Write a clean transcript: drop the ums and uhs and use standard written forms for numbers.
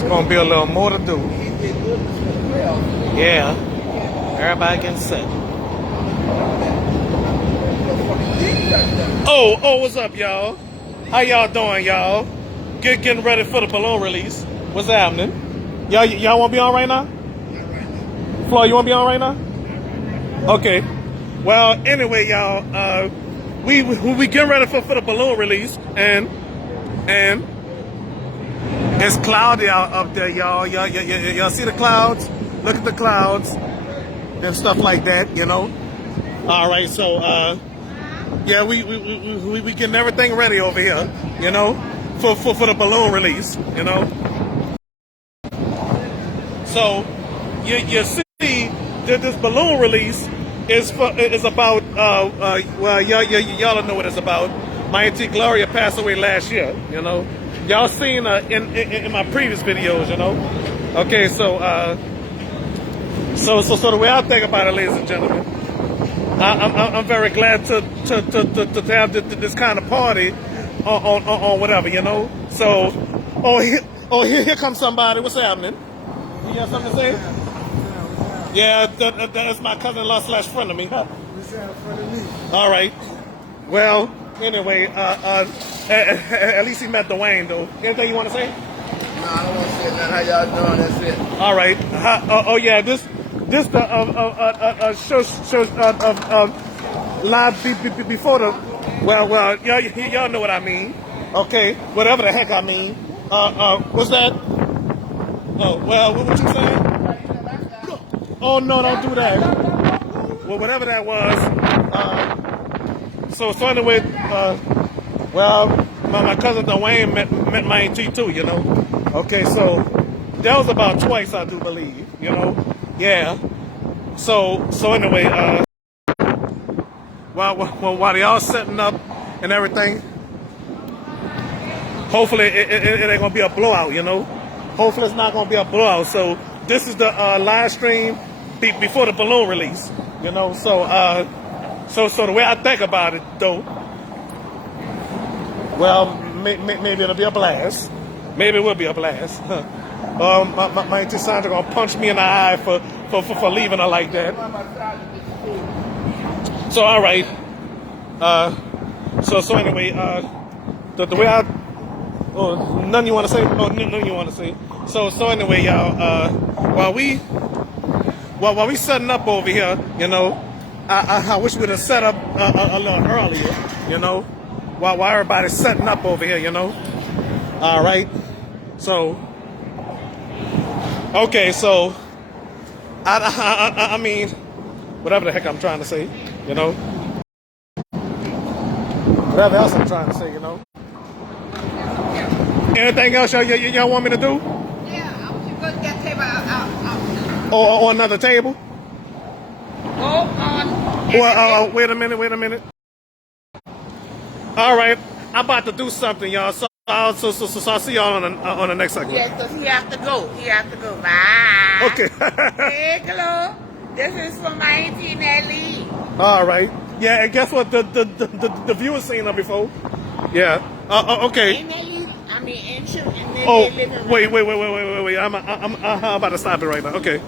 It's gonna be a little more to do. Yeah. Everybody getting set. Oh, what's up, y'all? How y'all doing, y'all? Getting ready for the balloon release. What's happening? Y'all wanna be on right now? Flo, you wanna be on right now? Okay. Well, anyway, y'all, we getting ready for the balloon release, and it's cloudy out up there, y'all. Y'all see the clouds? Look at the clouds and stuff like that, you know. All right, so yeah, we getting everything ready over here, you know, for the balloon release, you know. So you see that this balloon release is about well, y'all know what it's about. My auntie Gloria passed away last year, you know. Y'all seen in my previous videos, you know. Okay, so the way I think about it, ladies and gentlemen, I'm very glad to have this kind of party on whatever, you know. So here comes somebody. What's happening? You got something to say? Yeah, that's my cousin-in-law / friend of me. Huh? All right. Well, anyway, at least he met Dwayne, though. Anything you want to say? No, I don't want to say nothing. How y'all doing? That's it. All right. Oh yeah, this the show live before the well y'all know what I mean. Okay, whatever the heck I mean. What's that? Oh well, what you saying? Oh no, don't do that. Well, whatever that was. So anyway, well, my cousin Dwayne met my auntie too, you know. Okay, so that was about twice, I do believe, you know. Yeah. So anyway, while they all setting up and everything, hopefully it ain't gonna be a blowout, you know. Hopefully it's not gonna be a blowout. So this is the live stream before the balloon release, you know. So the way I think about it, though, well, maybe it'll be a blast. Maybe it will be a blast. My auntie Sandra gonna punch me in the eye for leaving her like that. So all right. So anyway, the way I nothing you want to say? Oh, nothing you want to say? So anyway, y'all, while we setting up over here, you know, I wish we'd have set up a little earlier, you know, while everybody's setting up over here, you know. All right. So, okay, so I mean, whatever the heck I'm trying to say, you know. Whatever else I'm trying to say, you know. Anything else y'all want me to do? Yeah, I was just going to get table out. Or another table? Go on. Well, wait a minute. All right, I'm about to do something, y'all. So I'll see y'all on the next segment. Yes, because he has to go. Bye. Okay. Hey, hello. This is for my auntie Nelly. All right. Yeah, and guess what? The viewers seen her before. Yeah. Okay. Hey, Nelly. I mean, and Oh, wait. I'm about to stop it right now. Okay.